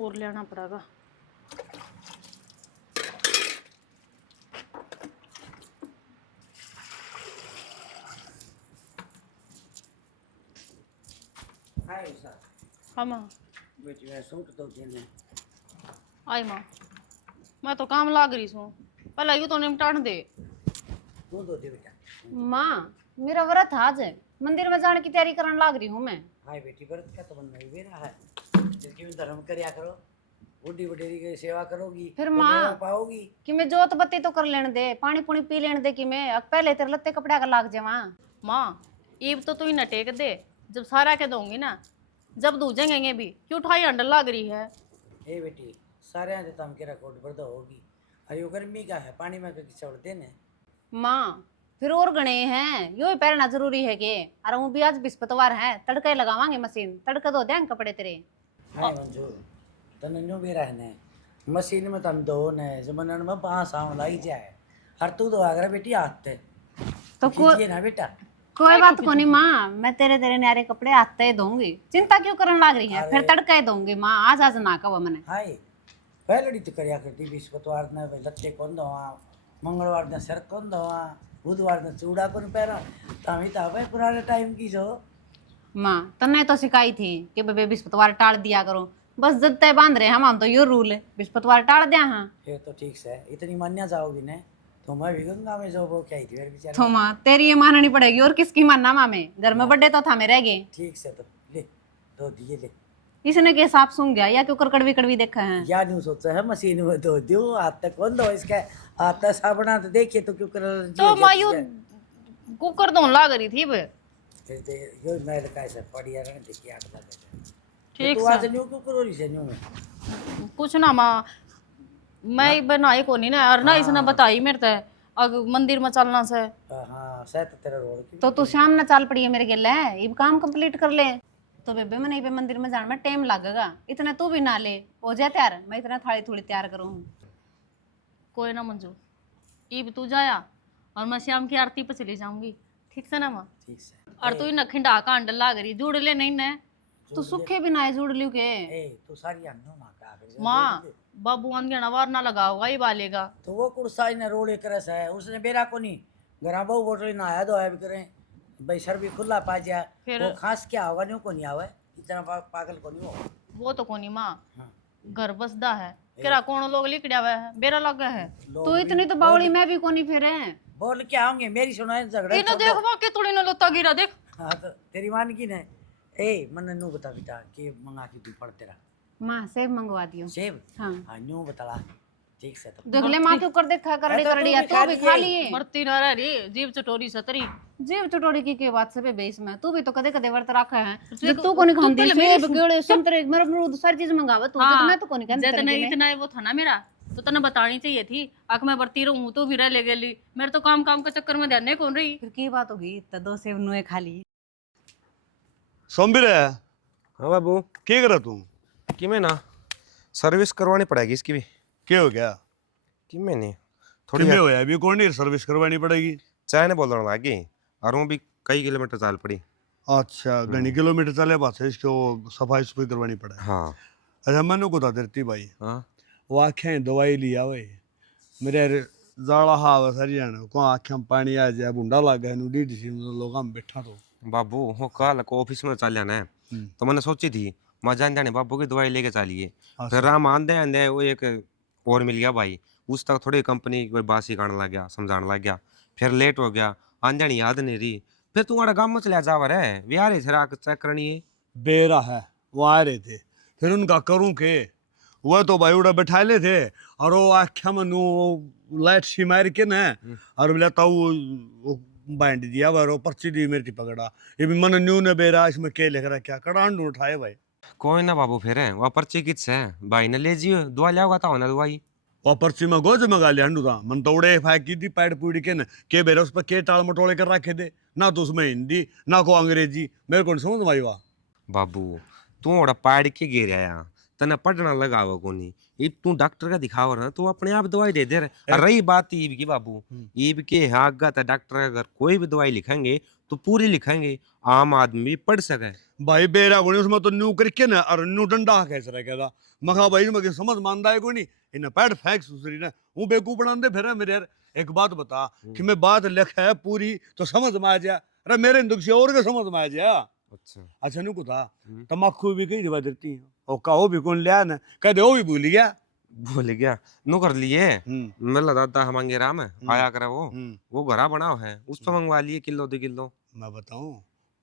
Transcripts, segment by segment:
और लेना पड़ेगा। Hi sir. हाँ माँ। बेटी मैं सूट तो देने आई माँ, मैं तो काम लाग रही हूँ, पहले यूँ तो निपटान दे। तू दो दे बेटा। माँ मेरा व्रत आज है, मंदिर में जाने की तैयारी करने लाग रही हूँ मैं। हाय बेटी व्रत का तो बनना ही बेरा है। जिसकी भी धर्म करया करो, बूढ़ी बडेरी की सेवा करोगी फिर तो माँ मेवा पाओगी। कि मैं जोत बत्ती तो कर लेने दे, पानी पुनी पी लेने दे कि मैं अब पहले तेरे लत्ते कपड़ा का लाग जावा। माँ ईब तो तू ही न टेक दे, जब सारा के दूंगी ना, जब दूजेंगे भी क्यों उठाई अंडर लाग रही है। ए बेटी सारे यहाँ तम के कोट बर्दा होगी। अरे वो गर्मी का है, पानी में कभी छोड़ देने। माँ फिर और गणे हैं, यो ही पहनना जरूरी है के। अरे वो भी आज बृहस्पतिवार है, तड़के लगावांगे मशीन, तड़के धो देंगे कपड़े तेरे। हाय मंजू तने न्यू बेरा है ने मशीन में तम दो ने जमनन में पांच आवन लाई जाए। हर तू दो आगरा बेटी हाथ ते तो खींचिए ना बेटा। कोई बात को नहीं माँ, मैं तेरे तेरे न्यारे कपड़े आते ही दूंगी, चिंता क्यों करने लाग रही है। फिर तड़का ही दूंगी माँ, आज आज ना कहो मैंने। हाय पहले तो करया करती बृहस्पतिवार ने लत्ते कौन दवा, मंगलवार ने सिर कौन दवा, बुधवार ने चूड़ा कौन पहरा। तामी तावे पुराने टाइम की जो माँ तन्ने तो सिखाई थी कि बेबे बृहस्पतिवार टाल दिया करो, बस जब तय बांध रहे हम तो यो रूल है, बृहस्पतिवार टाल दिया। हाँ फिर तो ठीक से इतनी मान्या जाओगी ने तो मैं भी गंगा में जो वो क्या थी मेरे बेचारे। तो माँ तेरी ये माननी पड़ेगी, और किसकी मानना माँ में, घर में बर्थडे तो था मेरे रह गए। ठीक से तो ले दो दिए ले। इसने के हिसाब सुन गया या क्यों कर कड़वी कड़वी देखा है। या नहीं सोचा है मशीन में धो दूं हाथ तक कौन दो इसका हाथ तक साबुना तो देखिए तो क्यों कर तो माँ यूँ कुकर धोने लाग रही थी बे। फिर दे यो मैल का ऐसा पड़िया रहने देखिए आठ लगे। ठीक तू से आज न्यू क्यों करो इसे न्यू में। कुछ ना माँ, मैं बनाई को नहीं ना, और ना इसने बताई मेरे ते अग मंदिर में चलना से। हाँ शायद तेरा रोड की तो तू शाम ना चाल पड़ी है मेरे गेले, ये काम कंप्लीट कर ले। तो बेबे मैं नहीं पे मंदिर में जाने में टाइम लगेगा, इतना तू भी ना ले, हो जाए तैयार, मैं इतना थाली थोड़ी तैयार करूँ। कोई ना मंजू, ईब तू जाया और मैं शाम की आरती पे चली जाऊंगी, ठीक से ना माँ। ठीक से और तू न खिंडा का अंडर लाग रही, जुड़ ले नहीं न। तू सूखे भी ना जुड़ लियो के। ए तू सारी अन्नो मां का आखिर माँ बाबू आन गया वार ना लगाओगा ये बालेगा। तो वो कुर्सा ने रोड एक रस है उसने बेरा को नहीं घरा बहु बोतल ना आया दो आया भी करें भाई सर भी खुला पा जा। फिर वो खास क्या होगा न्यू को नहीं आवे इतना पागल को नहीं हो। वो तो कोनी माँ, हाँ। घर बसदा है केरा कौन लोग लिकड़िया हुआ है, बेरा लगा है। तो इतनी तो बावली मैं भी कोनी फिर है। बोल क्या होंगे मेरी सुनाए झगड़ा इन्हें देख माँ के थोड़ी न लोता गिरा देख। हाँ तो तेरी मान की ने ए मन नु बता बेटा कि मंगा की तू पड़ तेरा माँ सेब मंगवा दियो। सेब हाँ हाँ न्यू बता ठीक से तो देख ले माँ के ऊपर देखा करड़ी तो तू करड़ी भी है, खा तू भी लिए। खा लिए। मरती ना रह रही जीव चटोरी सतरी। जीव चटोरी की बात से बेस में तू भी तो कदे कदे व्रत रखा है, तू जब तू को नहीं खांदी पहले मेरी सेब केले संतरे मेरे अमरूद सारी चीज मंगावा तू, जब मैं तो को नहीं खांदी जितना इतना वो था ना मेरा, तो तने बतानी चाहिए थी। आख मैं बरती रहूं तो भी रह ले गेली, मेरे तो काम काम के चक्कर में ध्यान नहीं कौन रही। फिर की बात होगी, तो दो सेब नुए खा ली। सोमबीर है हाँ बाबू क्या करा तू कि मैं ना सर्विस करवानी पड़ेगी इसकी भी। क्या हो गया कि मैंने थोड़ी कितने होया अभी कौन नहीं सर्विस करवानी पड़ेगी। चाय ने बोलने लगी और वो भी कई किलोमीटर चाल पड़ी। अच्छा घनी किलोमीटर चले पास इसको सफाई सफाई करवानी पड़े। हाँ अच्छा मैंने को था धरती भाई हाँ वो आँखें दवाई लिया वे मेरे जाड़ा हाव सारी जाने को आँखें में पानी आ जाए बुंडा लग गया डी सी लोग हम बैठा तो बाबू वो कल को ऑफिस में चल जाना है तो मैंने सोची थी मैं जान जाने बाबू की दवाई लेके चलिए। फिर राम आंदे आंदे वो एक और मिल गया भाई, उस तक थोड़ी कंपनी कोई बात सिखाने लग गया समझाने लग गया। फिर लेट हो गया, आन जानी याद नहीं रही। फिर तुम्हारा गाँव में चलिया जावर है बिहार है चेक करनी है। बेरा है वो आ रहे थे फिर उनका करूँ के वह तो भाई उड़ा बैठा ले थे और वो आख्या में नु लाइट सी मार के ना और बोला वो बांध दिया वो पर्ची दी मेरी पकड़ा ये भी मन न्यू ने बेरा इसमें के लिख रहा क्या कड़ा अंडू उठाए भाई। कोई ना बाबू फिर है वह पर्ची किस है भाई ने ले जियो दवा लिया था ना दवाई और पर्ची में गोज मंगा लिया अंडू था मन तो उड़े फाय की थी पैड पूड़ी के न के बेरा उस पर के टाल मटोले कर रखे थे ना तो उसमें हिंदी ना को अंग्रेजी मेरे को समझ भाई वाह। बाबू तू ओड़ा पाड़ के गिर आया तना पढ़ना लगावा कोनी इब तू डॉक्टर का दिखावा ना तू अपने आप दवाई दे दे रहे। रही बात ईब की बाबू ईब के आगा तो डॉक्टर अगर कोई भी दवाई लिखेंगे तो पूरी लिखेंगे, आम आदमी भी पढ़ सके। भाई बेरा कोनी उसमें तो न्यू करके ना और न्यू डंडा कैस रहा कहता मखा भाई मगे समझ मानदा है कोई नहीं इन पैड फैक्स दूसरी ना हूं बेकूफ बनांदे फिर मेरे यार। एक बात बता कि मैं बात लिखा है पूरी तो समझ में आ जा, अरे मेरे दुख से और के समझ में आ जा। अच्छा अच्छा नु कुता तमाकू भी कई जगह देती है और कहो भी कौन लिया ना कह दे वो भी भूल गया। भूल गया नो कर लिए। मेरा दादा हमारे राम है आया करे वो घरा बनाओ है उस पर मंगवा लिए किलो 2 किलो। मैं बताऊं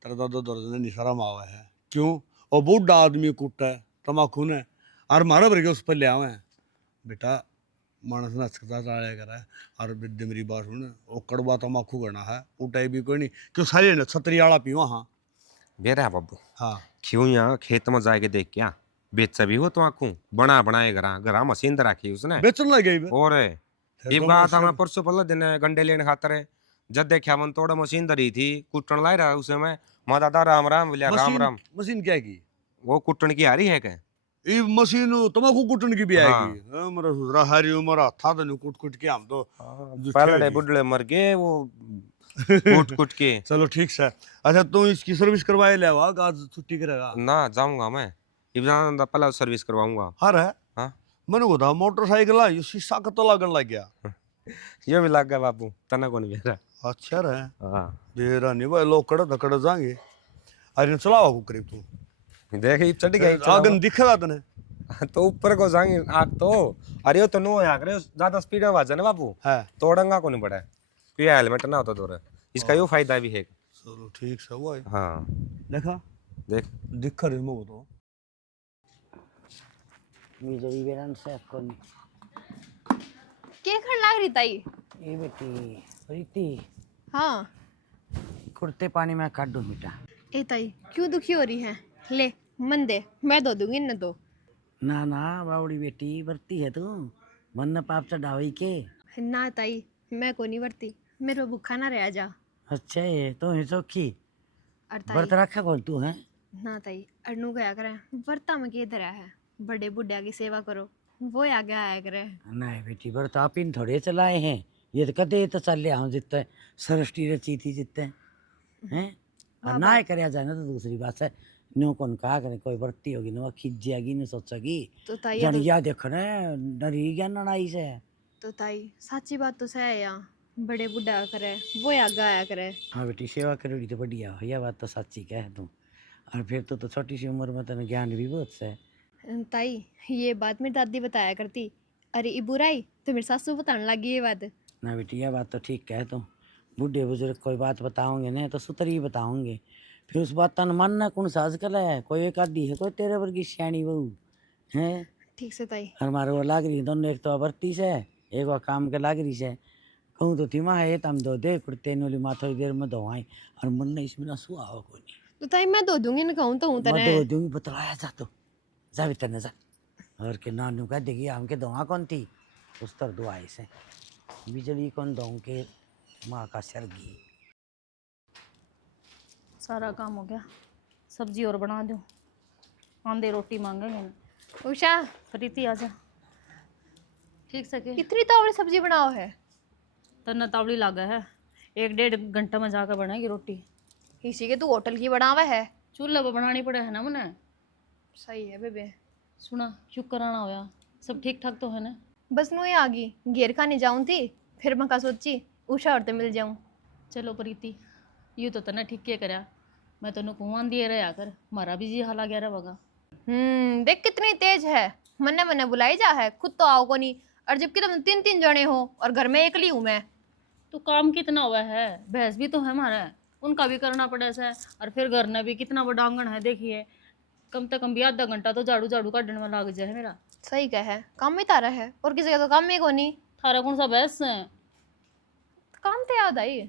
तेरा दादा दर्द ने शर्म आवा है क्यों और बूढ़ा आदमी कुटा है तमाकू ने और मारा भर के उस पर ले आवे बेटा मानस ना सकता चाले करा और बिद्दे मेरी बात सुन वो कड़वा तमाकू करना है उठाई भी कोई नहीं क्यों सारे ने छतरी वाला पीवा। हाँ बेरा बाबू हाँ क्यों यहाँ खेत में जाके देख क्या बेच भी हो तो आखू बना बनाए घरा घरा मशीन तो रखी उसने बेचन लग गई और ये बात हमें परसों पहले दिन गंडे लेने खातर है जब देखा मन थोड़ा मशीन धरी थी कुटन ला रहा उसे में माँ दादा राम राम बोलिया राम राम। मशीन क्या की वो कुटन की आ रही है क्या? ये मशीन तमाकू कुटन की भी हाँ। आएगी मेरा सुधरा हरी उम्र था तो नहीं कुट कुट के हम तो पहले बुढ़े मर गए वो कुट कुट के। चलो ठीक है। अच्छा तू इसकी सर्विस करवाए ले आज छुट्टी करेगा ना जाऊंगा मैं इब्रान पहले सर्विस करवाऊंगा। हर है हाँ मैंने बता मोटरसाइकिल है शीशा का तो लगन लग गया ये भी लग गया बापू तना को नहीं मेरा। अच्छा रहे हाँ बेरा नहीं भाई लोग कड़े धकड़ जाएंगे अरे चलावा को करीब तू देख ये चढ़ गया आगन दिखेगा तने तो ऊपर को जाएंगे आग तो अरे तो नो आग रे ज्यादा स्पीड में आवाज है ना बापू है तोड़ंगा को नहीं पड़ा कोई हेलमेट ना होता तो इसका यो फायदा भी है। चलो ठीक है वो हाँ देखा देख दिख रही मैं बताओ बिजली बेरन से कोनी के खड़ लाग रही ताई। ए बेटी प्रीति हाँ कुर्ते पानी में काट दूं बेटा। ए ताई क्यों दुखी हो रही है, ले मन दे मैं धो दूंगी न तो। ना ना बावड़ी बेटी बरती है तू मन न पाप चढ़ावी के। ना ताई मैं को नहीं बरती मेरे को भूखा ना रह जा। अच्छा ये तो है सौखी और व्रत ताई रखा कौन तू है? ना ताई अनु गया करे बर्ता में के धरा है बड़े बुढ़िया की सेवा करो वो आगे आया करे। नहीं बेटी व्रत आप इन थोड़े चलाए हैं ये तो कदे तो चल ले हम जितने सरस्टी रची थी जितने हैं और ना करे जाए ना तो दूसरी बात है नो कौन कहा करे कोई बरती होगी ना खिंच जाएगी न सोचेगी तो ताई जड़िया देखो ना डरी गया नाई से। तो ताई सच्ची बात तो सही है यहाँ बड़े बुढ़ा करे वो आगे आया करे। हाँ बेटी सेवा करोगी तो बढ़िया हो यह बात तो सच्ची कह तू और फिर तो छोटी सी उम्र में तेने ज्ञान भी बहुत से। ताई ये बात मेरी दादी बताया करती, अरे ये बुराई तो मेरी सासू बताने लगी ये बात। ना बेटी यह बात तो ठीक कह तुम बूढ़े बुजुर्ग कोई बात बताओगे ना तो सुतरी बताओगे फिर उस बात तन मानना कौन साज कर है कोई एक आदि है कोई तेरे वर्गी सियाणी बहू है। ठीक से ताई हमारे वो लाग रही दोनों एक तो अबरती से एक वो काम के लाग रही से कहूँ तो थी माँ है तम दो दे कुर्ते नोली माँ थोड़ी देर में धोवाई और मन ने इसमें ना सुहा हो कोई नहीं तो ताई मैं धो दूंगी ना कहूँ तो हूँ मैं तने धो दूंगी बतलाया जा तो जा भी तने जा और के नानू का देखिए हमके धोआ कौन थी उस तर दुआई से बिजली कौन दो के माँ का सरगी। सारा काम हो गया सब्जी और बना दो आंधे रोटी मांगेंगे ना। उषा प्रीति आजा ठीक सके इतनी तावड़ी सब्जी बनाओ है तना तावड़ी लागा है 1-1.5 घंटा में जाकर बनाएगी रोटी। इसी के तू होटल की बनावा है चूल्हे पर बनानी पड़े है ना मुने। सही है बेबे। सुना क्यों कराना होया सब ठीक ठाक तो है ना? बस नू आ गई घेर खाने जाऊँ थी फिर मैं का सोची उषा और तो मिल जाऊँ। चलो प्रीति यूँ तो तने ठीक के करा मैं तेन कुआं दिए रहा कर मारा भी जी हाला गया रहा। देख कितनी तेज है मन्ने मन्ने बुलाई जा है खुद तो आओ को नहीं और जबकि तुम 3-3 जने हो और घर में अकेली हूँ मैं। तो काम कितना हुआ है भैंस भी तो है हमारा उनका भी करना पड़े से और फिर घर में भी कितना बड़ा आंगन है देखिए कम से कम भी आधा घंटा तो झाड़ू झाड़ू काटने में लग जाए मेरा। सही कह है काम ही तारा है और किसी का तो काम ही को नहीं। थारा कौन सा भैंस है काम तो याद आई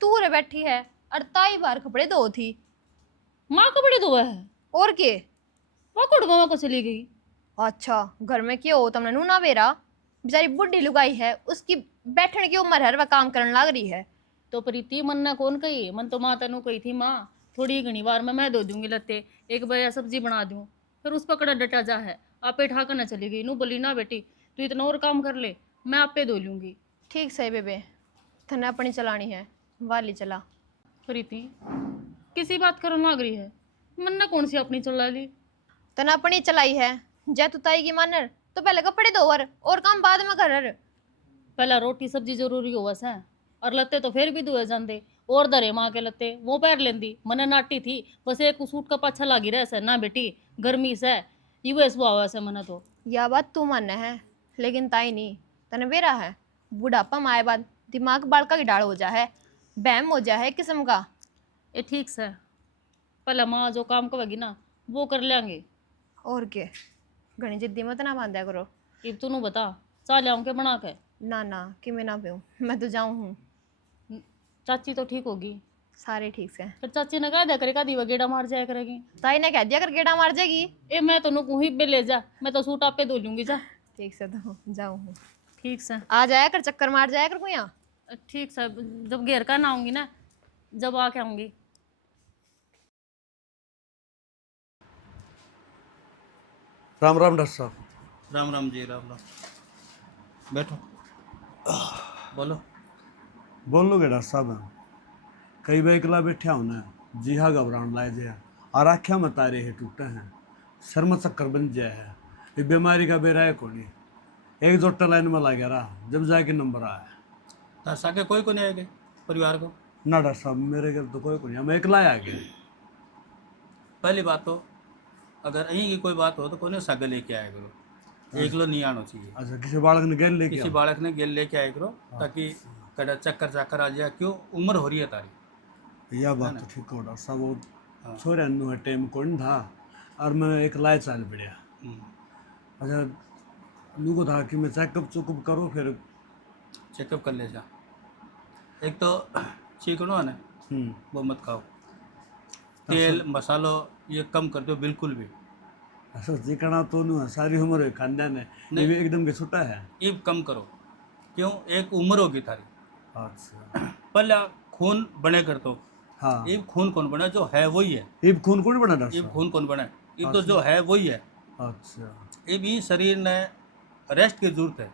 तू रे बैठी है और ताई बार कपड़े धो थी माँ कपड़े धोआ है और के वहाँ कोटगांव को चली गई। अच्छा घर में क्यों तुमने नू ना बेरा बेचारी बुढ़ी लुगाई है उसकी बैठने की उम्र है वह काम करने लग रही है। तो प्रीति मन ने कौन कही मन तो माँ तेनू कही थी माँ थोड़ी घनी बार में मैं धो दूंगी लत्ते एक बार सब्जी बना दूँ फिर उस पकड़ा डटा जा है आपे ठाकर न चली गई नू बोली ना बेटी तू इतना और काम कर ले मैं आपे धो लूँगी। ठीक सही बेबे थने अपनी चलानी है वाली चला प्रीति किसी बात करने लग रही है, मन ने कौन सी अपनी चला ली। तना अपनी चलाई है, जय तू ताई की मानर तो पहले कपड़े धो और काम बाद में कर। पहला रोटी सब्जी जरूरी हो वैसे, और लत्ते तो फिर भी धोए जाते, और दरे माँ के लत्ते वो पैर लेंदी, मने नाटी थी बस एक सूट का पाछा लागी रह से ना बेटी, गर्मी से ये स्वभाव से मने तो। यह बात तू मानना है, लेकिन ताई नहीं, तने बेरा है बुढ़ापा में आए बाद दिमाग बालका की डाल हो जा है, बहम हो जा है किस्म का। ये ठीक से पहले माँ जो काम करेगी ना वो कर लेंगे। और के घनी जिद्दी मत ना बांधा करो। अब तू बता चाल आऊँ के बना के। ना ना कि मैं ना पीऊँ, मैं तो जाऊँ हूँ। चाची तो ठीक होगी, सारे ठीक से। फिर चाची ने कह दिया करेगा दीवा गेड़ा मार जाया करेगी। ताई ने कह दिया कर गेड़ा मार जाएगी। ए मैं तो नुकू ही बे ले जा, मैं तो सूट आपे धो लूंगी जा। ठीक से तो जाऊँ हूँ। ठीक से आ जाया कर, चक्कर मार जाया कर कोई यहाँ। ठीक से जब घेर का ना आऊंगी ना, जब आके आऊंगी। राम राम डॉक्टर साहब। राम राम जी, राम राम। बैठो, बोलो। बोल लोगे डॉक्टर साहब, कई बार इकला बैठा हूं ना, जी हाँ घबराने लाए जे और आख्या में तारे है टूटे हैं, सर में चक्कर बन जाए है, ये बीमारी का बेरा है कोनी, एक जोटा लाइन में ला गया रहा जब जाके नंबर आया। दसा के कोई को नहीं आएगा परिवार को? ना डॉक्टर साहब मेरे घर तो कोई को नहीं, मैं अकेला आ गया। पहली बात तो अगर यहीं की कोई बात हो तो कोई सागे लेके आया करो, एक लो नहीं आना चाहिए। अच्छा किसी बालक ने गैल लेके किसी बालक ने गेल लेके आया करो, ताकि कदा चक्कर चक्कर आ जाए, क्यों उम्र हो रही है तारी। यह बात तो ठीक हो डॉक्टर साहब, वो छोरे नु टाइम कौन था और मैं एक लाए चाल पड़िया। अच्छा नू को था कि मैं चेकअप चुकअप करूँ फिर। चेकअप कर ले जा। एक तो चिकनो है ना, वो मत खाओ, तेल मसालो ये कम कर दो बिल्कुल भी। अच्छा चिकना तो नहीं है, सारी उम्र है खानदान है, ये भी एकदम के छुट्टा है। ये कम करो, क्यों एक उम्र होगी थारी। अच्छा पहले खून बने कर तो, हाँ ये खून कौन बना, जो है वही है। ये खून कौन बना डॉक्टर ये साहब? खून कौन बना, ये तो जो है वही है। अच्छा ये भी शरीर ने रेस्ट की जरूरत है,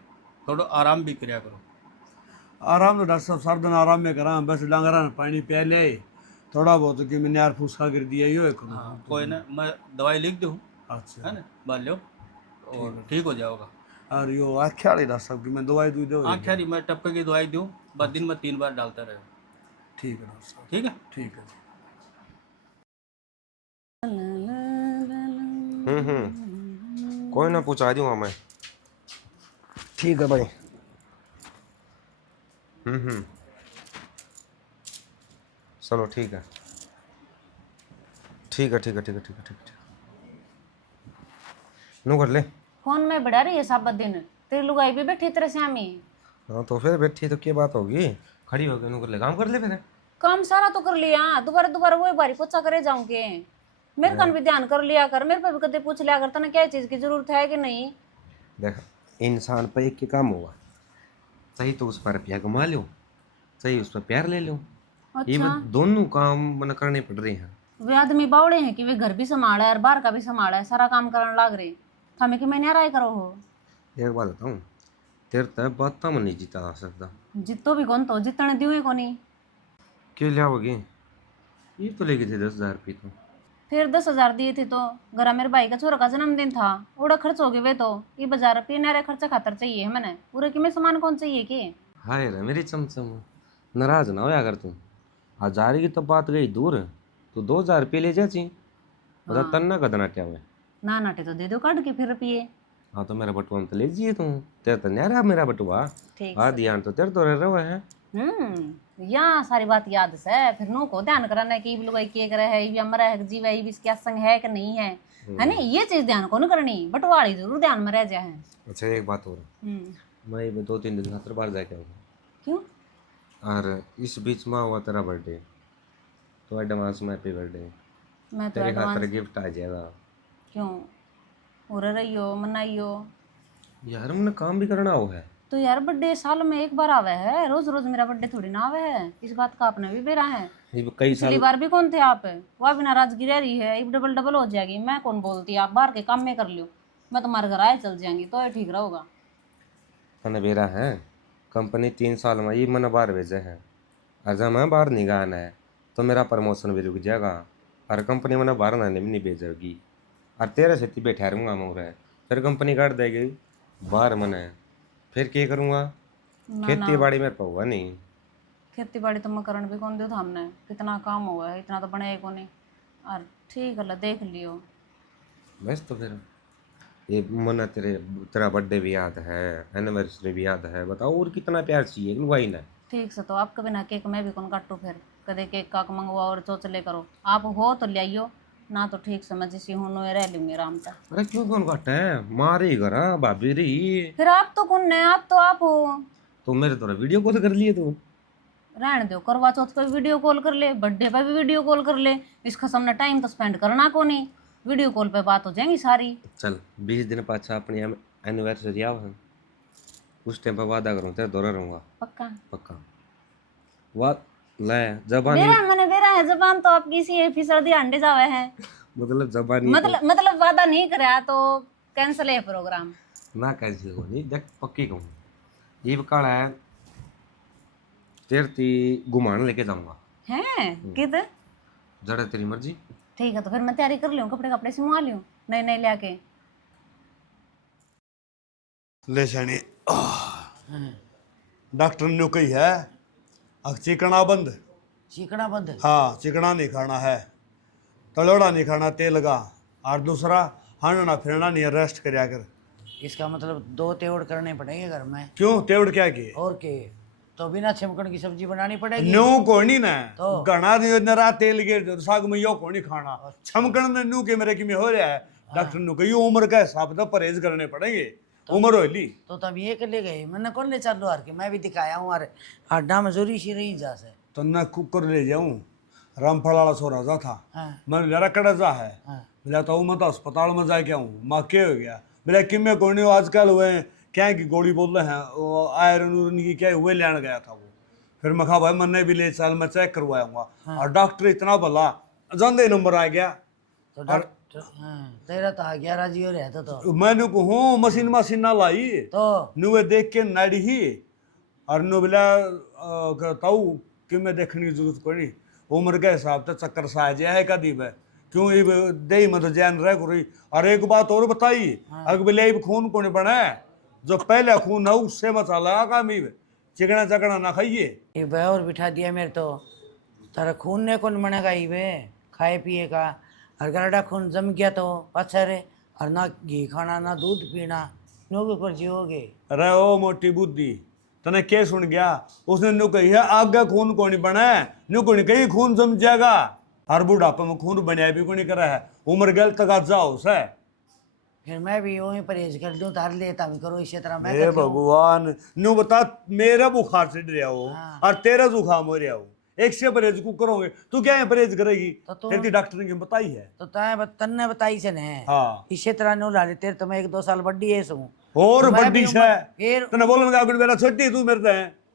थोड़ा आराम भी किया करो। आराम तो डॉक्टर साहब सारा दिन आराम में करा, बस डांगरा ने पानी पिया ले थोड़ा बहुत कि मैंने यार फूसका कर दिया यो करो। हाँ कोई ना, मैं दवाई लिख दूँ, अच्छा है ना, बाल लो और ठीक हो जाओगा। और यो आख्या वाली डॉक्टर साहब की मैं दवाई दूँ दो। आँख यारी मैं टपके की दवाई दूँ, बस दिन में 3 बार डालता रहे। ठीक है डॉक्टर साहब, ठीक है। ठीक है। कोई ना पूछा दूंगा मैं। ठीक है भाई। चलो ठीक है, ठीक है, ठीक है, ठीक है, ठीक है, ठीक है। नो कर ले। फोन में बढ़ा रही है सब दिन, तेरी लुगाई भी बैठी तेरे श्यामी। हाँ तो फिर बैठी तो क्या बात होगी, खड़ी होकर नो कर ले, काम कर ले फिर। काम सारा तो कर लिया, दोबारा दोबारा वही बारी पोछा करे जाऊंगे। मेरे कन भी ध्यान कर लिया कर, मेरे पे भी कदे पूछ लिया कर तने क्या चीज की जरूरत है कि नहीं। देख इंसान पर एक ही काम हुआ, सही तो उस पर रुपया कमा लो, सही उस पर प्यार ले लो। ये अच्छा दोनों काम मन करने पड़ रहे हैं। वे आदमी बावड़े हैं कि वे घर भी संभाला है और बाहर का भी संभाला है, सारा काम करने लाग रहे। हमें कि मैंने राय करो हो। एक बात बताऊँ, तेरे तक बात तो मन नहीं जीता जा सकता। जितो भी कौन तो जितने दिए को नहीं। क्यों लियाओगे, ये तो लेके थे 10,000 रुपये तो। फिर 10,000 दिए थे तो घर मेरे भाई का छोरा का जन्मदिन था, उड़ा खर्च हो गए वे तो। ये बाजार पीने रहे खर्चा खातर चाहिए है मैंने, पूरे की में सामान कौन चाहिए कि। हाय रे मेरी चमचम, नाराज ना होया कर तू। 1000 की तो बात गई दूर, तू 2,000 रुपये ले जाची, बता तन्ना कदना क्या हुआ। ना नाटे तो दे दो काट के फिर रुपये। हाँ तो मेरा बटुआ में तो ले जिए तू, तेरा तो नहीं रहा मेरा बटुआ। ठीक हाँ ध्यान तो तेरे तो रह रहा है। यहाँ सारी बात याद से फिर नो को ध्यान कराना कि लुगाई के करे है, ये मरा है जीवा, ये इसके संग है कि नहीं है, है ना, ये चीज ध्यान को नहीं करनी, बटवाली जरूर ध्यान में रह जाए। अच्छा एक बात और, मैं 2-3 दिन खातर बाहर जाके आऊँगा। क्यों? और इस बीच में हुआ तेरा बर्थडे, तो एडवांस में हैप्पी बर्थडे, मैं तो तेरे खातर एडवांस गिफ्ट आ जाएगा। क्यों हो रहियो मनाइयो यार मैंने काम भी करना हुआ है तो यार, बर्थडे साल में एक बार आवे है, रोज रोज मेरा बर्थडे थोड़ी ना आवे है, इस बात का आपने भी बेरा है। ये कई पिछली साल। बार भी कौन थे आप, वह भी नाराजगी रह रही है, अब डबल डबल हो जाएगी। मैं कौन बोलती, आप बाहर के काम में कर लियो, मैं तुम्हारे घर आए चल जाएंगी तो ये ठीक रहेगा। मैंने बेरा है कंपनी 3 साल में ये मैंने बाहर भेजे हैं, आज मैं बाहर नहीं गाना है, तो मेरा प्रमोशन भी रुक जाएगा और कंपनी मैंने बाहर आने में नहीं भेजेगी और तेरे से बैठा रहूँगा मैं उरे। फिर कंपनी काट देगी बाहर मैंने, फिर क्या करूँगा? ना खेती बाड़ी मेरे को होगा नहीं। खेती बाड़ी तो मैं करन भी कौन दो हमने, कितना काम हुआ है, इतना तो बने को नहीं। और ठीक है, देख लियो। बस तो फिर ये मना तेरा बर्थडे भी याद है, एनिवर्सरी भी याद है, बताओ और कितना प्यार चाहिए लुगाई ने। ठीक से तो आपके बिना केक मैं भी कौन काटू, फिर कदे केक काक मंगवा और चोचले करो। आप हो तो ले आइयो, ना तो ठीक से मैं जिसी हूँ नो रह लूंगी आराम से। अरे क्यों कौन काटे है, मारे ही घर भाभी रही। फिर आप तो कौन है, आप तो आप हो। तो मेरे तो वीडियो कॉल कर लिए तू। रहने दो, करवा चौथ पे वीडियो कॉल कर ले, बर्थडे पे भी वीडियो कॉल कर ले। इसका सामने टाइम तो स्पेंड करना को नहीं, वीडियो कॉल पे बात हो जाएंगी सारी। चल 20 दिन पाछा अपनी एनिवर्सरी आव है, उस टाइम पर वादा करूँ तेरे दौरा रहूँगा पक्का पक्का। वाद ले जबानी मैंने बेरा है जबान तो आपकी सी फिसड़ दी अंडे जावे है। मतलब जबानी मतलब वादा नहीं कराया तो कैंसिल है प्रोग्राम। ना कैसे हो नहीं देख पक्की कहूँ ये काला है तेरे ती घुमाने लेके जाऊंगा हैं कित। जरा तेरी मर्जी। ठीक है, तो फिर मैं तैयारी कर लूँ, कपड़े कपड़े सिलवा लूँ नए नए लेके। ले सैनी डॉक्टर ने कही है चिकना बंद। चिकना बंद। हाँ, चिकना नहीं खाना है, तलोड़ा नहीं खाना तेल का, और दूसरा हांडना फिरना नहीं, रेस्ट करया कर। इसका मतलब 2 तेवड़ करने पड़ेंगे घर में। क्यों तेवड़ क्या किए? और के तो बिना छिमकन की सब्जी बनानी पड़ेगी। न्यू कोनी ना तो? घना नरा तेल के साग में यो कोनी खाना, छमकन ने न्यू के मेरे की में हो रहा है। डॉक्टर ने कही उम्र का हिसाब तो परहेज करने पड़ेंगे, उम्र हो ली। तो तब ये के ले गए, मैंने कौन ले चालू हार के, मैं भी दिखाया हूँ अरे अड्डा में जोरी सी रही जा से। तो न कुकर ले जाऊं, रामफल वाला छोरा जा था, हाँ मैंने जरा कड़ा जा है, हाँ बोला तो मैं तो अस्पताल में जाके आऊँ, माँ के हो गया, बोला कि मैं कोई नहीं आजकल हुए क्या की गोली बोल रहे हैं, वो आयरन की क्या हुए लेने गया था वो। फिर मैं कहा भाई मैंने भी ले चल, मैं चेक करवाऊंगा। और डॉक्टर इतना भला जानदे नंबर आ गया। तो डॉक्टर तेरा तो आ गया राजी हो रहा था तो मैंने कहूँ मशीन मशीन ना लाई तो नुए देख के नाड़ी ही और नु बोला कहताऊ कि मैं देखने की जरूरत पड़ी, उम्र के हिसाब से चक्कर सा जाए है कदी में, क्यों ये दे मत जैन रह रही। और एक बात और बताई, अगर बोले खून कौन बना है, जो पहले खून है उससे मसाला का मी चिकना चकना ना खाइए। ये बह और बिठा दिया मेरे तो, तारा खून ने कौन बनेगा ये बे खाए पिए का। और गरडा खून जम गया तो पत्थर, और ना घी खाना ना दूध पीना, नो के ऊपर जियोगे। अरे ओ मोटी बुद्धि तने क्या सुन गया, उसने नु कही है आगे खून कौन बना है, नु कौन कही खून जम जाएगा। हर बुढ़ापे में खून बनया भी कोनी करा है, उम्र गल तक जाओ से। फिर मैं भी यूं ही परहेज कर दूं, तार लेता भी करो इसी तरह मैं हे कर लूं। भगवान, नु बता मेरा बुखार चढ़ रहा हो हाँ। और तेरा जुकाम हो रहा हो, एक से परहेज को करोगे तू क्या है परहेज करेगी? तो फिर डॉक्टर ने बताई है। तो तन्ने बताई से ने हाँ इसी तरह नु ला लेते तो मैं 1-2 साल बड्डी है सू और तो मैं बड्डी भी से फिर तने बोलन का मेरा छोटी तू मेरे से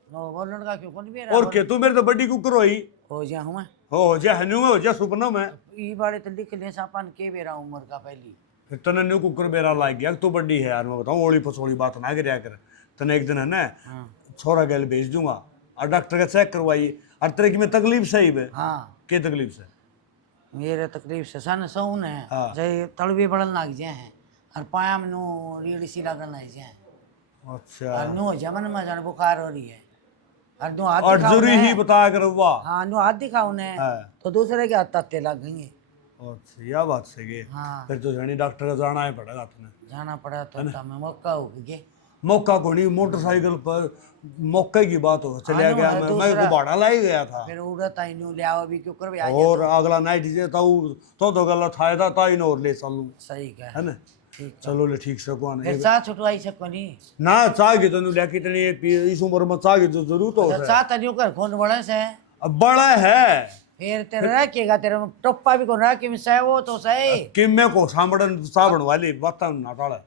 नो बोलन का क्यों कौन भी और के तू मेरे तो बड्डी कुकर होई हो जा हूं मैं हो जा हनु में हो जा सुपना में। ई बाड़े तो लिख ले सापन के बेरा उम्र का पहली। फिर तने न्यू कुकर बेरा लाग गया तू बड्डी है यार, मैं बताऊं ओली पसोली बात ना करया कर। तने एक दिन है ना छोरा गैल भेज दूंगा और डॉक्टर का चेक करवाइए, और तेरे की में तकलीफ सही है? हाँ के तकलीफ से? मेरे तकलीफ से सन सौन है हाँ। जे तलवे बड़न लाग जाए हैं और पाया में नु रीढ़ सी लगन लग जाए अच्छा, और नु जमन में जान बुखार हो रही है और नु हाथ और दिखाओ जरूरी ने। ही बता कर वाह। हाँ नु हाथ दिखाओ ने हाँ। तो दूसरे के हाथ तत्ते लगेंगे। अच्छा यह बात सही है। हाँ फिर तो जानी डॉक्टर का जाना ही पड़ेगा तुमने। जाना पड़ा तो हमें मौका हो गया। मौका को नहीं, मोटरसाइकिल पर मौके की बात हो चलिया हाँ, गया, है मैं दूसरा। को भाड़ा लाई गया था फिर उड़त आई नु ले आओ भी क्यों कर भी आ और अगला नाइट जे तो गलत था था ताई और ले चलूं सही का है ना। ठीक चलो ले ठीक से कौन फिर चा छुटवाई सको नहीं ना चागे तो लेके तनी इस उम्र में चागे जो जरूरत हो तो चा तनियो कर खून बड़े से अब बड़ा है फिर तेरा रखेगा तेरे में टप्पा भी कौन रखे मिसा वो तो सही किम्मे को सामड़न साबण वाली बात ना टाड़ा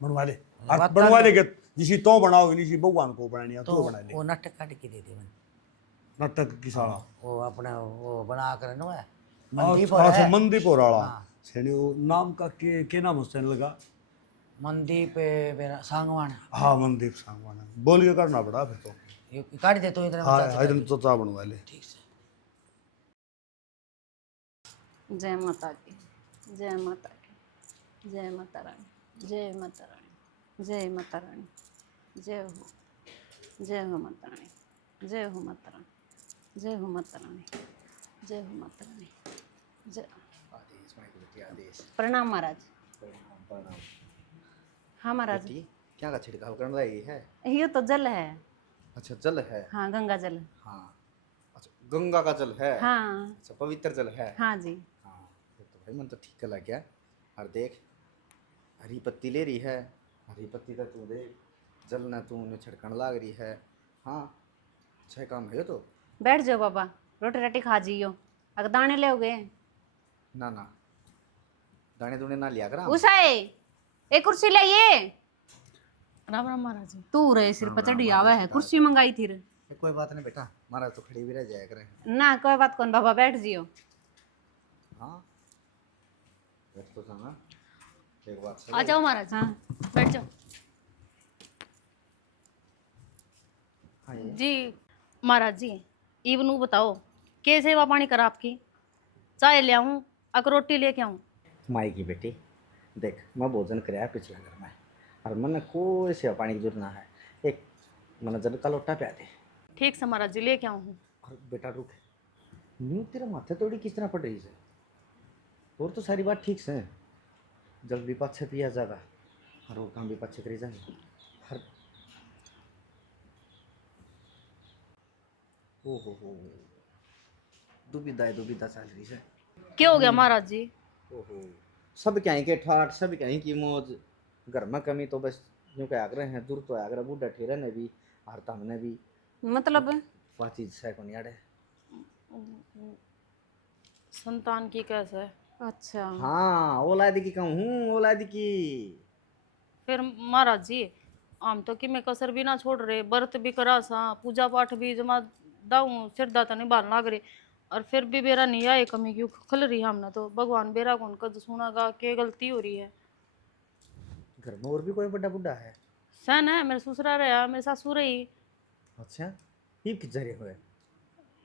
बनवा ले और बात बनवा ले के जिसी तो बनाओगे निसी भगवान को बनानी है तो तो बना ले। वो नट काट के दे दे मन नाटक की साला वो अपना वो बना कर नो है मंदी पर अच्छा है मंदीपुर वाला हाँ। सेनी वो नाम का के नाम है चैनल का? मंदी पे मेरा सांगवान हाँ मनदीप सांगवाना बोल के करना पड़ा फिर तो। ये काट दे तो इधर हाँ इधर तो चा बनवा ले। ठीक से जय माता की, जय माता की, जय माता रानी, जय माता रानी, जय माता रानी, जय हो माता रानी, जय हो माता रानी, जय हो माता रानी, जय हो माता रानी, जय। प्रणाम महाराज। हाँ महाराज, बेटी क्या का छिड़काव करने लगी है? ये तो जल है। अच्छा जल है। हाँ, गंगा जल। हाँ अच्छा गंगा का जल है। हाँ अच्छा पवित्र जल है। हाँ जी। हाँ फिर तो भाई मन तो ठीक लग गया। और देख हरी पत्ती ले रही है, हरी पत्ती का तू देख जल ना तू उन्हें छिड़कने लाग रही है। हाँ अच्छा काम है ये तो। बैठ जाओ बाबा, रोटी राटी खा जियो। अगर दाने ले ना ना दाने दूने ना लिया करा। उषाए, एक कुर्सी लाइए। राम राम महाराज जी। तू रहे सिर पर चढ़ी आवा है, कुर्सी मंगाई थी रे। कोई बात नहीं बेटा, महाराज तो खड़ी भी रह जाया करे। ना कोई बात कौन बाबा, बैठ जियो। हाँ बैठ तो जाना एक बात आ जाओ महाराज। हाँ बैठ जाओ। हाँ ये जी महाराज जी, इवनू बताओ के सेवा पानी करा आपकी? चाय ले आऊं, अखरोटी लेके आऊं? माई की बेटी देख मैं भोजन कराया पिछला घर में और मैंने कोई सेवा पानी की जरूरत ना है। एक मैंने जल का लोटा पिया दे। ठीक से महाराज जी, लेके आऊं हूँ। और बेटा रुक, न्यू तेरा माथे तोड़ी किस तरह पड़ रही है? और तो सारी बात ठीक से, जल भी पाछे पिया जाएगा और वो काम भी पाछे करी जाएगा। हर हो दुविधा चल रही है। क्या हो गया महाराज जी? ओहो सब क्या है के ठाट, सब क्या है की मौज। घर में कमी तो बस यूँ क्या आग्रह है, दूर तो आग्रह बूढ़ा ठेरा ने भी और हमने भी मतलब पाँच है कौन यार। संतान की कैसे? अच्छा। हाँ औलाद की कहूँ, औलाद की। फिर महाराज जी, आम तो कि मैं कसर भी ना छोड़ रहे, व्रत भी करा सा, पूजा पाठ भी जमा दाऊं, सिर दाता नहीं बाल लाग रहे, और फिर भी बेरा नहीं आए कमी क्यों खल रही हमने तो। भगवान बेरा कौन कद सुनागा, के गलती हो रही है। घर में और भी कोई बड़ा बुढ़ा है? सहन है, मेरे ससुरा रहा, मेरे सासू रही। अच्छा ये किस जरिए हुए?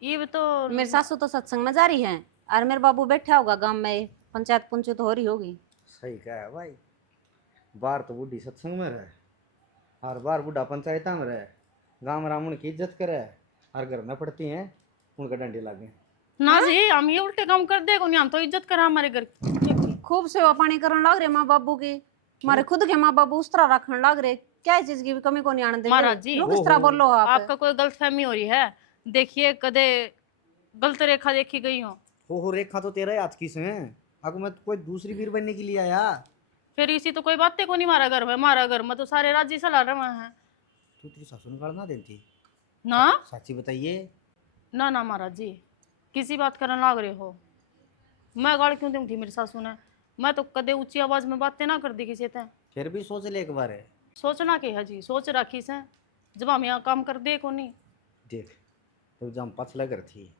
ये भी तो मेरे सासू तो सत्संग में जा रही है और मेरे बाबू बैठा होगा गांव में, पंचायत पंचायत हो रही होगी। सही कहा है भाई, बार तो बुढ़ी सत्संग में रहे और बार बुढ़ा पंचायत में रहे, गांव रामुन की इज्जत करे और घर में पड़ती हैं उनका डंडे लागे। ना जी, हम ये उल्टे काम कर दे हम तो इज्जत करा हमारे घर की। खूब सेवा पानी करने लग रहे माँ बाबू की। हमारे खुद के माँ बाबू उस तरह रखने लग रहे, क्या चीज की भी कमी को नहीं आने देंगे। महाराज जी, लोग किस तरह बोलो आप? आपका कोई गलतफहमी हो रही है। देखिए कदे गलत रेखा देखी गई हो। हो रेखा तो तेरा हाथ किस है? अगर मैं कोई दूसरी वीर बनने के लिए आया। फिर इसी तो कोई बातें को नहीं, मारा घर में, मारा घर में तो सारे राज्य सलाह रहे हैं। तू तेरी सासू ने गाल ना देती ना साची बताइए। ना ना महाराज जी, किसी बात करने लाग रहे हो। मैं गाड़ क्यों दूँ थी मेरी सासू ने? मैं तो कदे ऊंची आवाज में बातें ना कर दी किसी से। फिर भी सोच ले एक बार है। सोचना के है जी, सोच रखी से जब हम यहाँ काम कर दे को नहीं। देख तो जब पछला कर थी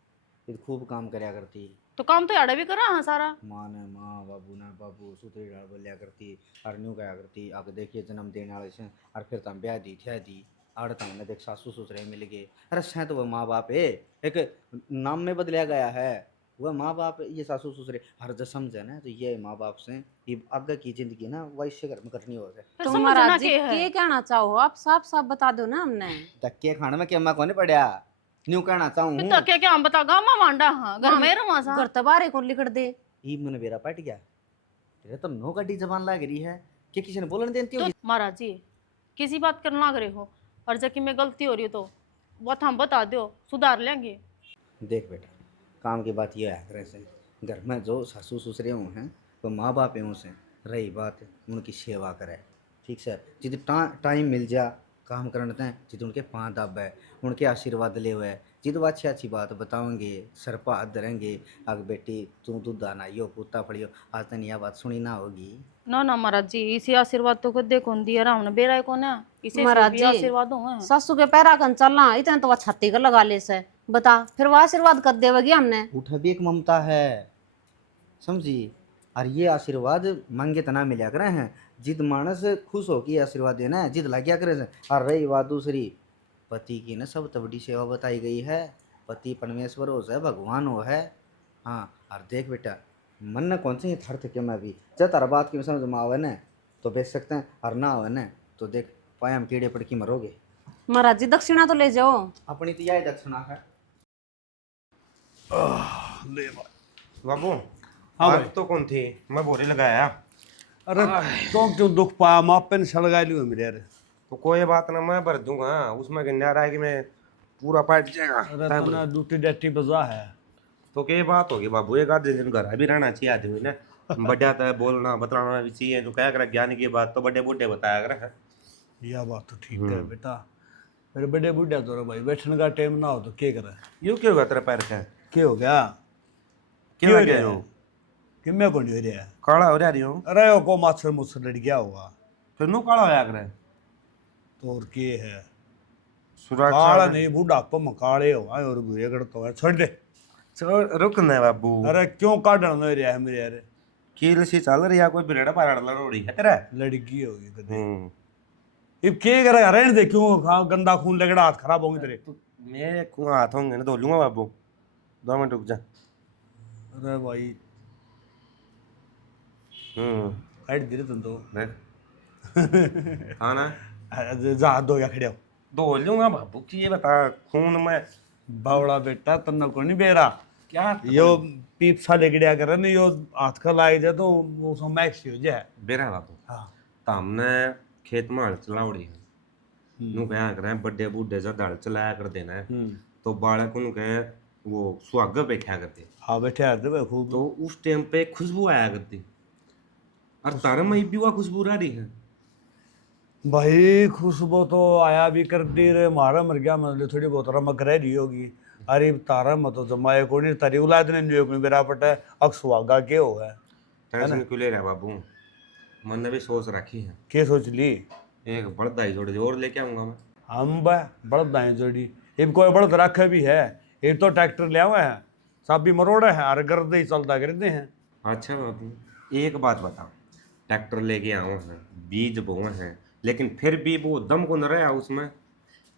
फिर खूब काम करया करती, तो काम तो याडा भी करा हाँ सारा। माँ ने माँ, बाबू ने बाबू, सुतरी डाल बोलिया करती और न्यू कया करती। आगे देखिए जन्म देने वाले से और फिर तम ब्याह दी थी दी आड़ तमने देख सासू ससुरे मिल गए। अरे सह तो वह माँ बाप है, एक नाम में बदलिया गया है। वह माँ बाप ये सासू ससुरे हर जो समझे ना तो ये माँ बाप से ये आगे की जिंदगी ना वैसे घर में करनी हो जाए। फिर तो समझना महाराज जी के है। के कहना चाहो आप? साफ साफ बता दो ना हमने। धक्के खाने में क्या को नहीं पड़ा, न्यू कहना चाहूँ। फिर तो क्या हम बता गाँव में वांडा हाँ घर में रहा सा। घर तबारे को लिखड़ दे। ई मन बेरा पट गया तेरे तो नो गाड़ी जबान लग रही है कि किसी ने बोलने देती होगी। तो महाराज जी, किसी बात करने लाग रहे हो और जबकि में गलती हो रही हो तो वो हम बता दो, सुधार लेंगे। देख बेटा काम की बात यह है से घर में जो सासू ससुरे हुए हैं वो माँ बाप हैं से रही बात उनकी सेवा करे ठीक से। जिद टाइम मिल जा काम करने दें, जिद उनके पाँव दब है उनके आशीर्वाद ले हुए, जिद वो अच्छी अच्छी बात बताओगे सर पर हाथ धरेंगे। अग बेटी तू दूध आना यो कुत्ता फड़ियो आज तक यह बात सुनी ना होगी। ना ना महाराज जी, इसी आशीर्वाद तो खुद कौन दिया रहा हूँ बेरा को ना, इसे महाराज भी जी, आशीर्वाद हो। सासू के पैरा कन चलना इतने तो वह छाती का लगा ले से बता, फिर वो आशीर्वाद कर देवगी हमने। उठा भी एक ममता है समझी। और ये आशीर्वाद मांगे तना मिला करे हैं, जिद मानस खुश हो कि आशीर्वाद देना है जिद लग गया करे से। और रही बात दूसरी, पति की ना सब बड़ी सेवा बताई गई है। पति परमेश्वर हो है, भगवान हो है। हाँ और देख बेटा मन न कौन से थर थे मैं भी जब तारा बात की समझ में आवे न तो बेच सकते हैं और ना आवे न तो देख पाया हम कीड़े पड़ के मरोगे। महाराज जी दक्षिणा तो ले जाओ। अपनी तो यही दक्षिणा है। ले भाई। बाबू हाँ आज भाई। तो कौन थी मैं बोरे लगाया। अरे तो क्यों दुख पाया, माँ पेन सड़गा लियो मेरे यार। तो कोई बात ना, मैं भर दूंगा उसमें क्या रहा है कि मैं पूरा पाट जाएगा। अरे तना ड्यूटी डेटी बजा है। तो क्या बात होगी बाबू, एक आधे दिन घर भी रहना चाहिए आदमी ने। बढ़िया तो बोलना बताना भी चाहिए, जो क्या करे ज्ञान की बात तो बड़े बूढ़े बताया करे। यह बात तो ठीक है बेटा। मेरे बड़े बुढ़ा तो भाई बैठने का टाइम ना हो तो क्या करे। यूं क्यों होगा तेरे पैर का? क्या हो गया? क्या क्यों हो गया रे? यूं? कि मैं कौन हो रहा है? काला हो रहा यूं? अरे वो को माछर मुछर लड़ गया होगा फिर नू काला होया करे। तो और के है? सुरक्षा काला नहीं बुढ़ापा में काले हो आए और बुरे कर तो है छोड़ दे। छोड़ रुक ना बाबू। अरे क्यों काटना नहीं रहा है मेरे यार? कील सी चल रही है, कोई बिरड़ा पारा लड़ोड़ी है तेरा। लड़की होगी कदे। हम्म। अब क्या करेगा? रहने दे, क्यों गंदा खून लगड़ा, हाथ खराब होंगे तेरे। मेरे को हाथ होंगे ना धो लूंगा बाबू, 2 मिनट रुक जा। अरे भाई काट दे तुम तो। देख हाँ ना, जा हाथ धो गया खड़े हो। धो लूंगा बाबू की ये बता खून में। बावड़ा बेटा तन्ना को नहीं बेरा क्या यो पीप सा लगड़िया करे ना, यो हाथ का लाग जाए तो वो सो मैक्स हो जाए। बेरा बाबू हाँ तो हमने खेत में हल चलावड़ी है नू क्या करें, बड़े बूढ़े से हल चलाया कर देना है तो बालक नु कहे वो सुहाग बैठा करते, हाँ बैठे आते भाई खूब। तो उस टाइम पे खुशबू आया करती और तारे में भी हुआ खुशबू आ रही है। भाई खुशबू तो आया भी कर दी रे, मारा मर गया मतलब थोड़ी बहुत रमक रह रही होगी। अरे तारा मत तो जमाए को नहीं, तारी औलाद ने जो कोई बेरा पटा अब सुहागा के हो है। टेंशन क्यों ले रहा बाबू, मन ने भी सोच रखी है। के सोच ली? एक बड़दाई जोड़ और लेके आऊंगा मैं। हम बड़द दाएं जोड़ी इब कोई बड़द रखे भी है, एक तो ट्रैक्टर ले आवा है सब भी मरोड़ा है और गर्द ही चलता करते हैं। अच्छा बाबू एक बात बताओ, ट्रैक्टर लेके आओ हैं, बीज बोए हैं, लेकिन फिर भी वो दम को न रहा उसमें,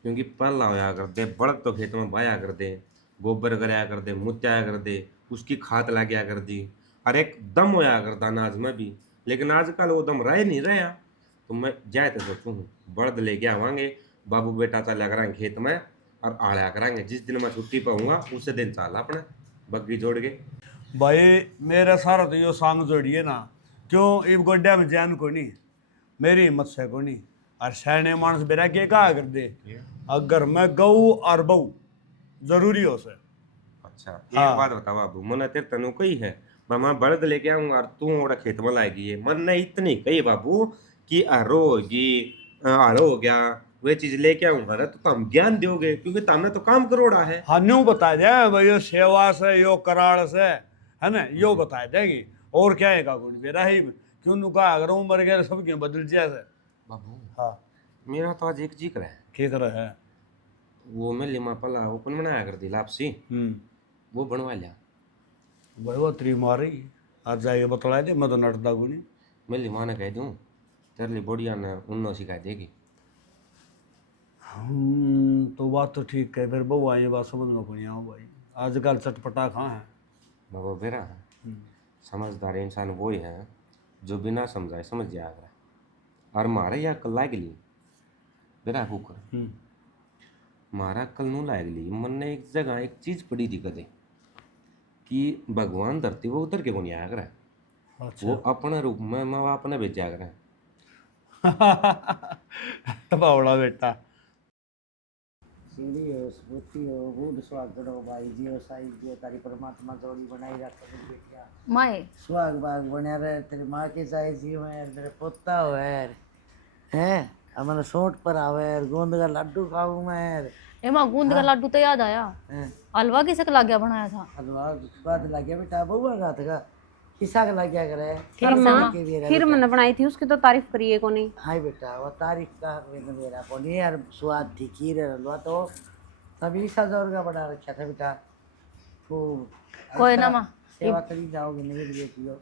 क्योंकि पहला होया कर दे बड़द तो खेत में बाया कर दे, गोबर कराया कर दे, मुत्याया कर दे, उसकी खाद लाग्या कर दी और एक दम होया करता अनाज में भी, लेकिन आजकल वो दम रह नहीं रहा। तो मैं जाए तो सोचूँ बड़द लेके आवांगे, बाबू बेटा चला करेंगे खेत में और आड़ा करेंगे, जिस दिन मैं छुट्टी पाऊंगा उसे दिन चाला अपने बग्गी जोड़ के। भाई मेरा सारा तो यो सांग जोड़िए ना, क्यों इब गोड्या में जान को नहीं, मेरी हिम्मत से को नहीं। और सैने मानस बेरा के कहा कर दे अगर मैं गऊ और बहू जरूरी हो से। अच्छा हाँ। एक बात बता बाबू, मन तेरे तनु कही है मैं बड़द लेके आऊंगा और तू ओड़ा खेत में लाएगी, ये मन ने इतनी कही बाबू कि आरो होगी आरो हो गया वे चीज लेके आऊंगा ना तो तुम ज्ञान दोगे, क्योंकि तुमने तो काम करोड़ा है। हाँ न्यू बता जाए भाई, यो सेवा से यो कराड़ से है ना, यो बता देगी और क्या है का गुण बेरा ही क्यों नु कहा अगर उम्र गया सब क्यों बदल जाए से। बाबू हाँ मेरा तो आज एक जिक्र है, की तरह है। वो मैं लिमा पला ओपन बनाया कर दी लापसी, वो बनवा लिया। भाई वो त्री मारी आज जाएगा बतला दे, मैं तो नटदा को नहीं। मैं लिमा ने कह दूं तेरे लिए बढ़िया ने उन्नो सिखा देगी। तो बात तो ठीक है, फिर बहू आई बात समझ में को नहीं आओ भाई, आजकल चटपटा कहाँ है। बाबू बेरा समझदार इंसान वो ही है जो बिना समझाए समझ जाया करे, और मारे या कल लाग ली बेरा कुकर मारा कल नू लाग ली, मन ने एक जगह एक चीज पड़ी थी कदे कि भगवान धरती वो उतर के को नहीं आया करे, वो अपने रूप में माँ बाप ने भेजा करे। बावड़ा बेटा सीढ़ी हो स्फूर्ति हो बूढ़ सुहागण हो भाई जियो साई जियो तारी परमात्मा जोड़ी बनाई रखे बेटिया, माए सुहाग बाग बना रहे तेरी माँ के चाहे जियो है, तेरे पोता हो है हमारे सोट पर आवे गोंद का लड्डू खाऊं मैं। एमा गूंद का लड्डू तो याद आया, हैं? हलवा किसे का लागे बनाया था? हलवा स्वाद लग गया बेटा, बहुआ का था किसा का लग गया करे फिर माँ फिर मैंने बनाई थी उसकी तो तारीफ करिए को नहीं। हाय बेटा वो तारीफ का मेरा को नहीं यार, स्वाद थी खीर हलवा तो तभी 20,000 का बना रखा था बेटा। खूब कोई ना माँ, सेवा करी जाओगी नहीं बेटी हो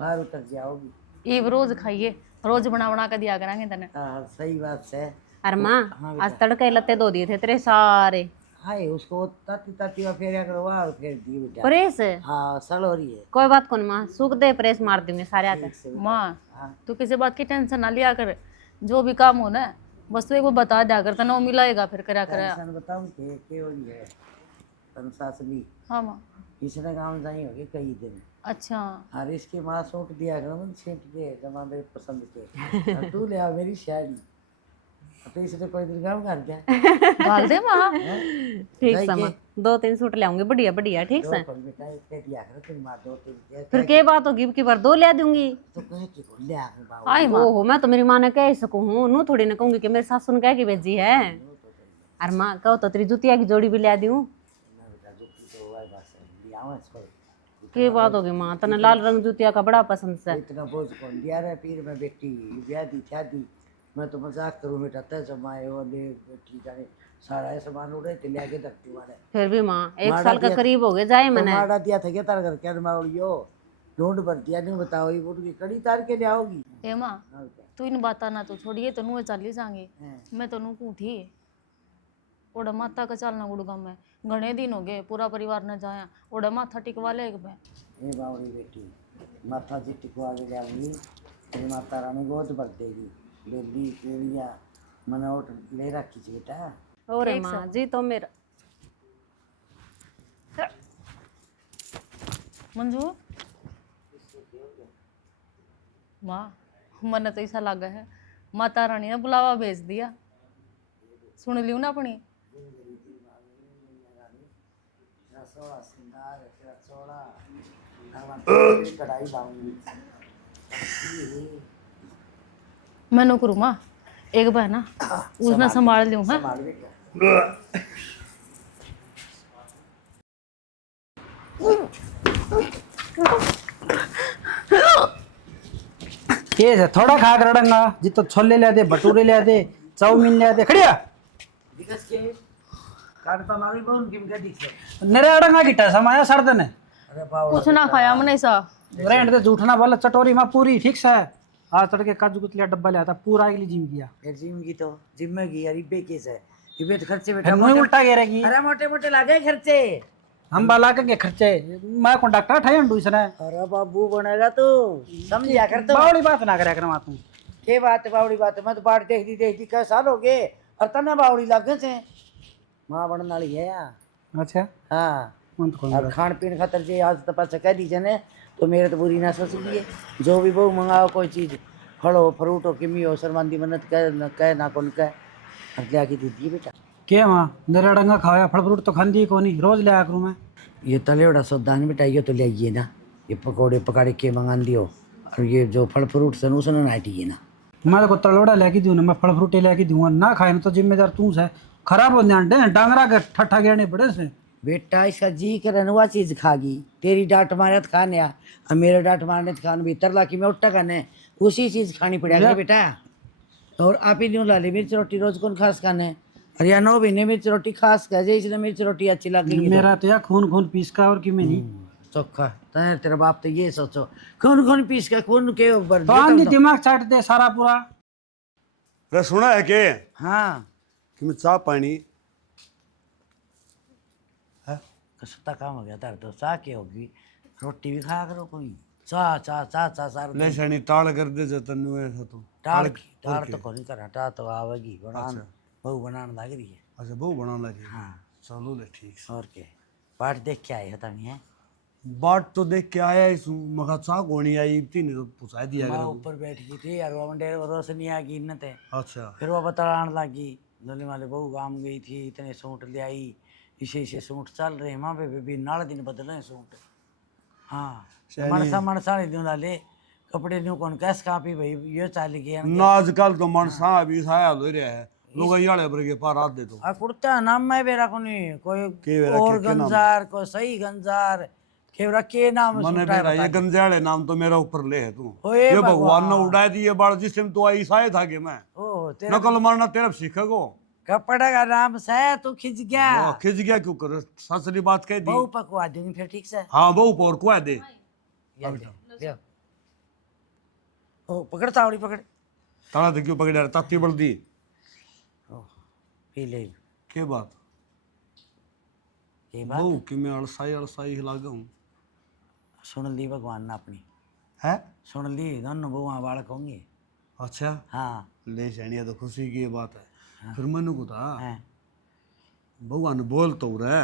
बाहर उतर जाओगी। ईब रोज खाइए, रोज बना बना के दिया करेंगे तने। हाँ सही बात है। अरे माँ हाँ आज तड़के लत्ते धो दिए थे तेरे सारे, हाय उसको ताती ताती वा फेरिया करो वाह और फेर दी बेटा प्रेस हाँ सल हो रही है कोई बात को नहीं माँ, सूख दे प्रेस मार दूंगी सारे आकर। माँ तू किसी बात की टेंशन ना लिया कर, जो भी काम हो ना बस तू एक बार बता दिया कर, तना वो मिलाएगा फिर करा करा। टेंशन बताऊं के हो रही है तन सासली हाँ माँ। इसने काम जाई होगी कई दिन अच्छा और इसके माँ सूट दिया करो मन छेट दे जमा मेरे पसंद के और तू ले आ मेरी शादी तो इसने कोई दिन काम कर दिया डाल दे माँ। ठीक है माँ, 2-3 सूट ले आऊंगी बढ़िया बढ़िया। ठीक है तो बेटा इसके दिया करो तेरी माँ 2-3 के फिर के बात होगी की बार 2 ले दूंगी। तो कहे कि को ले आ बाबू आई माँ। ओहो मैं तो मेरी माँ ने कह सकूँ हूँ, नू थोड़ी ना कहूंगी कि मेरी सासू ने कह के भेजी है। अरे माँ कहो तो तेरी जुतिया की जोड़ी भी ले दूँ। के बात होगी माँ, तने लाल रंग जुतिया का बड़ा पसंद से। इतना बोझ कौन दिया रे पीर में बेटी ब्याह दी शादी मैं तो मजाक करूँ बेटा तय जमाए वो ले बेटी जाने सारा है सामान उड़े ते ले के धरती वाले फिर भी माँ 1 माड़ा साल का दिया- करीब हो गए जाए तो मैंने। माड़ा दिया था क्या तार घर के माउलियो ढूंढ भर दिया नहीं बताओ ये उठ की कड़ी तार के ले आओगी ए माँ तू इन बाता ना तो छोड़िए, तो नुए चली जाएंगे। हैं। मैं तो नू थी ओड़ा माता का चलना गुड़गांव में घने दिन हो गए, पूरा परिवार न जाया ओड़ा माथा टिकवा ले एक मैं। ए बावड़ी बेटी माथा जी टिकवा के ले आऊंगी तेरी माता रानी गोद भर देगी बेली पेड़िया मनोट ले रखी थी बेटा और माँ जी तो मेरा मंजू माँ मन तो ऐसा लगा है माता रानी ने बुलावा भेज दिया, सुन लियो ना अपनी। कढ़ाई लाऊंगी मैं नो करूँ माँ एक बार ना उसने संभाल लूँ। हाँ संभाल बेटा ये है थोड़ा खा कर रड़ंगा जितो छोले ले दे भटूरे ले दे चाउमीन ले दे खड़िया दिक्कत के काटता मारी बोन किम का दिखे नरे अड़ंगा की टैसा माया सर देने अरे बाबा कुछ ना खाया मैंने ऐसा। रेंट दे झूठना वाला चटोरी माँ पूरी फिक्स है। आज तड़के काजू कुतलिया डब्बा ले आता पूरा अगली जिम किया ये जिम की तो जिम में की यार इबे केस है इबे तो खर्चे बेटा फिर मुँह उल्टा गिरेगी अरे मोटे मोटे लागे खर्चे हम बाला के खर्चे मैं कौन डॉक्टर ठाई अंडू इसने अरे बाबू बनेगा तू समझिया कर तो बावड़ी बात ना करे कर तू के बात है बावड़ी बात है मैं तो बाट देख दी कई साल हो गए और तने बावड़ी लागे से मां बनने वाली है यार अच्छा हाँ मन तो कौन और खान पीन खातर जे आज तो पाछा कह दीजिए ने तो मेरे तो बुरी ना सोच लिए जो भी बहु मंगाओ कोई चीज फल हो फ्रूट हो किमी हो शर्मांदी मन्नत कह ना कौन कह और ले आके दे दिए बेटा के माँ नरे अड़ंगा खाया फल फ्रूट तो खांदी को नहीं रोज ले आया करूँ मैं ये तले बड़ा सौदा नहीं बेटा ये तो ले आइए ना ये पकौड़े पकाड़े के मंगा दियो और ये जो फल फ्रूट सन उसने नाटिए ना मैं तो तलवड़ा लेके दूँ ना मैं फल फ्रूटे लेके दूंगा ना खाए तो जिम्मेदार तू है खराब हो जाए डांगरा के ठट्ठा गेने बड़े से बेटा इसका जी करे वह चीज़ खागी तेरी डांट मारे तो खाने और मेरे डांट मारने तो खान भी तरला की मैं उठा खाने उसी चीज़ खानी पड़ेगी बेटा। और आप ही नहीं ला ली मिर्च रोटी रोज कौन खास खाने अरे या 9 महीने मिर्च रोटी खास कह जाए इसलिए मिर्च रोटी अच्छी लगेगी मेरा तो यार खून खून पीस का और कि मैं नहीं चोखा तेरा बाप तो ये सोचो खून खून पीस का खून के ऊपर तो आंधी दिमाग चाट दे सारा पूरा अरे सुना है के हाँ कि मैं चाह पानी कसता काम हो गया तार तो चाह के होगी रोटी भी खाया करो कोई चाह चाह चाह चाह सारा ले सनी टाल कर दे तन्नू ऐसा तो टाल टाल तो कोनी करा टाल तो आवेगी बनान बहु बनाने लग रही है अच्छा बहु बना लगे हाँ चलो ले ठीक से और क्या पाठ देख के आए होता नहीं है बाट तो देख के आया इस मगा चाह कोनी आई इतनी नहीं तो पूछा दिया माँ करो ऊपर बैठ गई थी यार वो मंडे रोशनी आ गई इन्नत है अच्छा फिर वो बताने लगी नली वाले बहू गाम गई थी इतने सूट ले आई इसे सूट चल रहे माँ पे भी नाल दिन बदले सूट हाँ मनसा मनसा नहीं दूँ लाले कपड़े न्यू कौन कैस कापी भाई ये चाल गया ना आजकल तो मनसा अभी साया हो रहा है लोग याले पर के पार आत दे तो आ कुर्ता नाम में बेरा को नहीं कोई के बेरा और के नाम? गंजार कोई सही गंजार केवरा के नाम मने सूट है मेरा ये बता गंजाले नाम तो मेरा ऊपर ले है तू ओए ये भगवान ने उड़ाए दिए बाल जिस टाइम तो आई साए था के मैं ओ तेरा नकल मारना तेरा सीखा को कपड़ा का नाम से तू खिंच गया खिंच गया क्यों कर ससली बात कह दी बहु पकवा दूंगी फिर ठीक से हाँ बहु पौर को दे ये ले ओ पकड़ तावड़ी पकड़ ताला तो क्यों पकड़ ताती बढ़ दी ओ पी ले के बात ये बात बहु कि मैं अलसाई लागा हूँ सुन ली भगवान ने अपनी, है। सुन ली, दोनों बहुआ बालक होंगे। अच्छा हाँ ले जानिए तो खुशी की बात है। फिर मैंने को था हैं। भगवान बोल तो रहे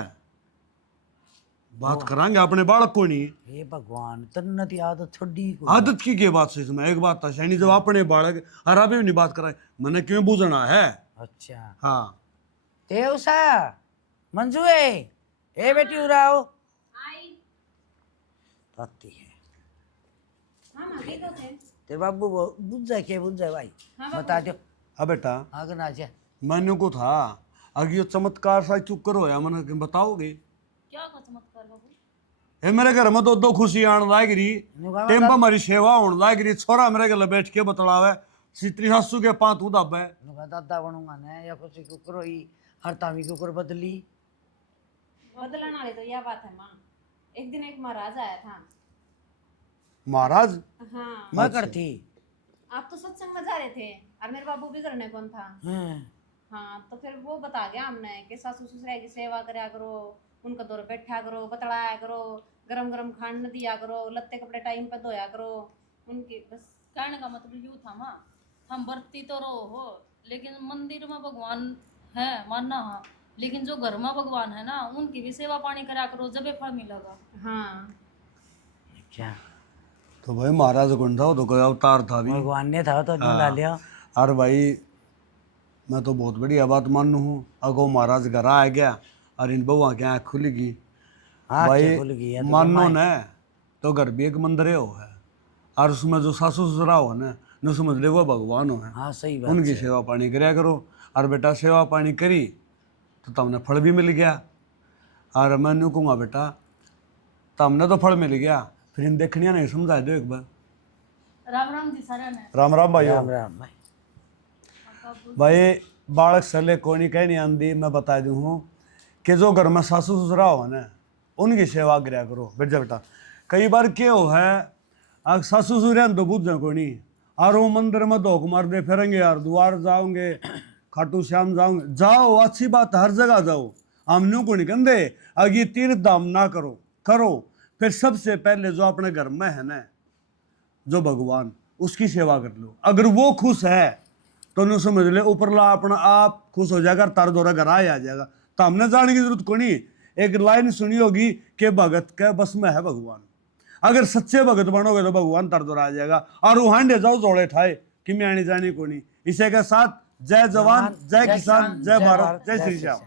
बात करांगे अपने बालक को नहीं। ये भगवान तन्ने की आदत छोड़ी को। आदत की क्या बात से इसमें एक बात था शैनी जब अपने बालक और अभी नहीं बात कराए मैंने क्यों बूझना है। अच्छा हाँ ते उषा मंजू है, ए बेटी उड़ाओ ताती है। ते बाबू बुझ जाए भाई बता दो। हाँ बेटा आगे ना जा। मैंने को था अगर ये चमत्कार सा चुप करो या मैंने कि बताओगे क्या का चमत्कार बाबू? ए मेरे घर में तो दो खुशी आने लाग रही टेम पर हमारी सेवा होने लाग रही छोरा मेरे गले बैठ के बतलावे सित्री सासू के पांच उदाब है नुका दादा बनूंगा ना या कुछ कुकर ही हर तामी कुकर बदली। बदलने वाली तो यह बात है माँ। एक दिन एक महाराज आया था। महाराज। हाँ मैं करती। आप तो सत्संग में जा रहे थे और मेरे बाबू भी करने कौन था। हाँ तो फिर वो बता गया हमने कि सासू ससुर की सेवा करया करो, उनका दौर बैठा करो, बतलाया करो, गरम गरम खाना दिया करो, लत्ते कपड़े टाइम पे धोया करो उनकी। बस कहने का मतलब यूँ था माँ, हम बरती तो रहो हो लेकिन मंदिर में भगवान है मानना, हाँ, लेकिन जो घर में भगवान है ना उनकी भी सेवा पानी करा करो जब फल मिलेगा। हाँ क्या तो भाई महाराज कौन था वो तो कोई अवतार था भी भगवान ने था तो ढूंढा लिया। और भाई मैं तो बहुत बढ़िया बात मानू हूँ अगो महाराज घर आ गया और इन बहुआ की आँख खुल गई। भाई मानो न तो घर भी एक मंदिर हो है और उसमें जो सासू ससुरा हो न समझ ले वो भगवान हो है। हाँ सही बात। उनकी सेवा पानी करया करो और बेटा सेवा पानी करी तो तुमने फल भी मिल गया। और मैं न्यू कहूँगा बेटा तुमने तो फल मिल गया फिर इन देखनिया नहीं समझा दो एक बार। राम राम जी सारा ने। राम राम भाई। राम राम भाई। भाई बालक सले कोई नहीं कह नहीं आंदी मैं बता दूँ हूँ कि जो घर में सासू ससुरा हो ना उनकी सेवा करया करो बेटा। बेटा कई बार क्या हो है आग सासू ससुर तो बुझ जाए कोई नहीं और वो मंदिर में धोख मार दे फिरेंगे यार द्वार जाओगे खाटू श्याम जाओगे जाओ अच्छी बात हर जगह जाओ हम न्यू को नहीं कहते अगर ये तीर्थ धाम ना करो करो फिर सबसे पहले जो अपने घर में है ना जो भगवान उसकी सेवा कर लो। अगर वो खुश है तो नहीं समझ ले ऊपरला अपना आप खुश हो जाएगा तार दौरा घर आ जाएगा। तो हमने जाने की जरूरत को नहीं। एक लाइन सुनी होगी कि भगत के बस में है भगवान। अगर सच्चे भगत बनोगे तो भगवान तार दौरा आ जाएगा और वो हांडे जाओ जोड़े ठाए कि मैं आने जाने को नहीं। इसी के साथ जय जवान जय किसान जय भारत जय श्री श्याम।